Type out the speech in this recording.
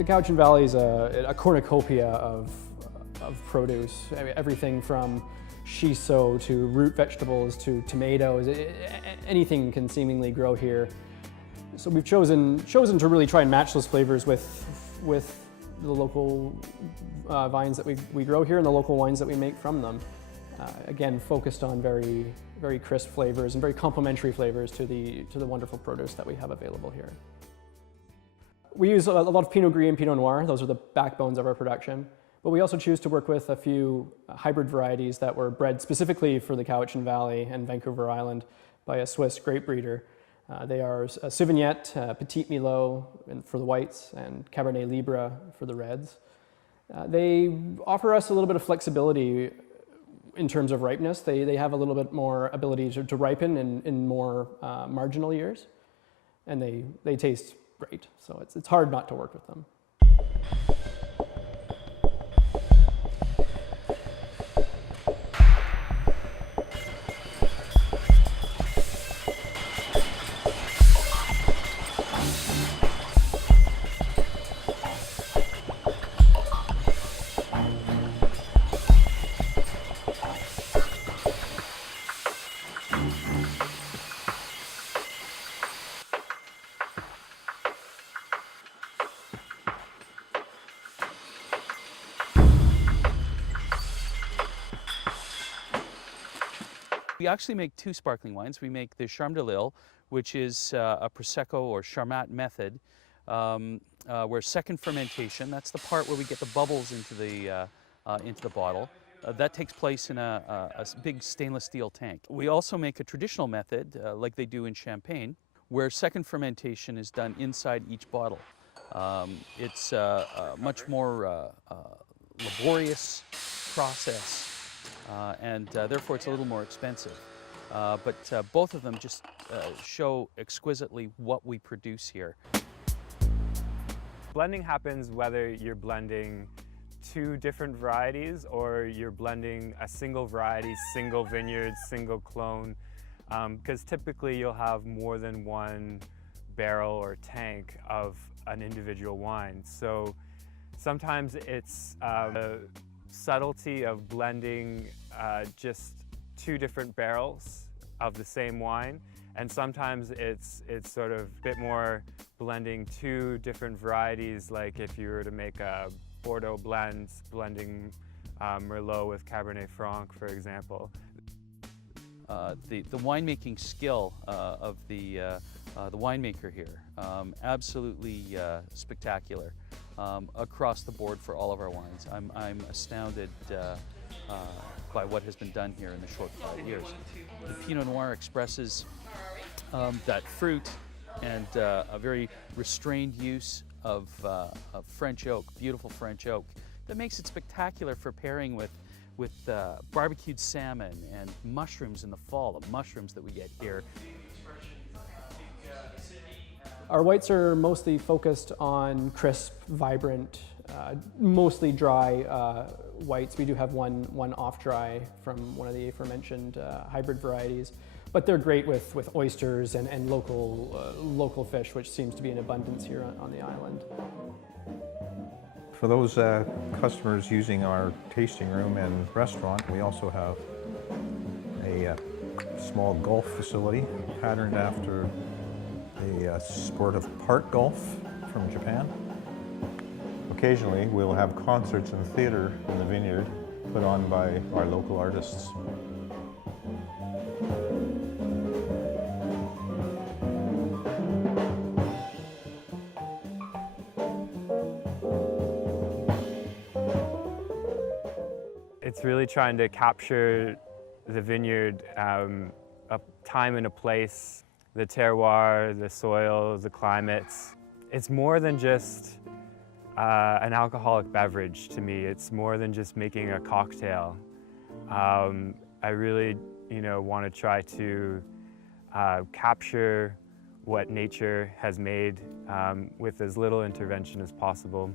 The Cowichan Valley is a cornucopia of produce. I mean, everything from shiso to root vegetables to tomatoes. Anything can seemingly grow here. So we've chosen to really try and match those flavors with the local vines that we grow here and the local wines that we make from them. Again, focused on very crisp flavors and very complementary flavors to the wonderful produce that we have available here. We use a lot of Pinot Gris and Pinot Noir. Those are the backbones of our production. But we also choose to work with a few hybrid varieties that were bred specifically for the Cowichan Valley and Vancouver Island by a Swiss grape breeder. They are Sauvignon, Petit Milot for the whites, and Cabernet Libre for the reds. They offer us a little bit of flexibility in terms of ripeness. They have a little bit more ability to ripen in more marginal years, and they taste great. So it's hard not to work with them. We actually make two sparkling wines. We make the Charme de Lille, which is a Prosecco or Charmat method, where second fermentation, that's the part where we get the bubbles into the bottle. That takes place in a big stainless steel tank. We also make a traditional method, like they do in Champagne, where second fermentation is done inside each bottle. It's a much more laborious process. And therefore it's a little more expensive. But both of them just show exquisitely what we produce here. Blending happens whether you're blending two different varieties or you're blending a single variety, single vineyard, single clone, because typically you'll have more than one barrel or tank of an individual wine. So sometimes it's a subtlety of blending just two different barrels of the same wine, and sometimes it's sort of a bit more blending two different varieties, like if you were to make a Bordeaux blend, blending Merlot with Cabernet Franc, for example. The winemaking skill of the winemaker here, absolutely spectacular. Across the board for all of our wines. I'm astounded by what has been done here in the short 5 years. The Pinot Noir expresses that fruit and a very restrained use of French oak, beautiful French oak, that makes it spectacular for pairing with barbecued salmon and mushrooms in the fall, the mushrooms that we get here. Our whites are mostly focused on crisp, vibrant, mostly dry whites. We do have one off-dry from one of the aforementioned hybrid varieties, but they're great with oysters and local fish, which seems to be in abundance here on the island. For those customers using our tasting room and restaurant, we also have a small golf facility patterned after the sport of park golf from Japan. Occasionally, we'll have concerts and theater in the vineyard put on by our local artists. It's really trying to capture the vineyard, a time and a place, the terroir, the soil, the climates. It's more than just an alcoholic beverage to me. It's more than just making a cocktail. I really, want to try to capture what nature has made with as little intervention as possible.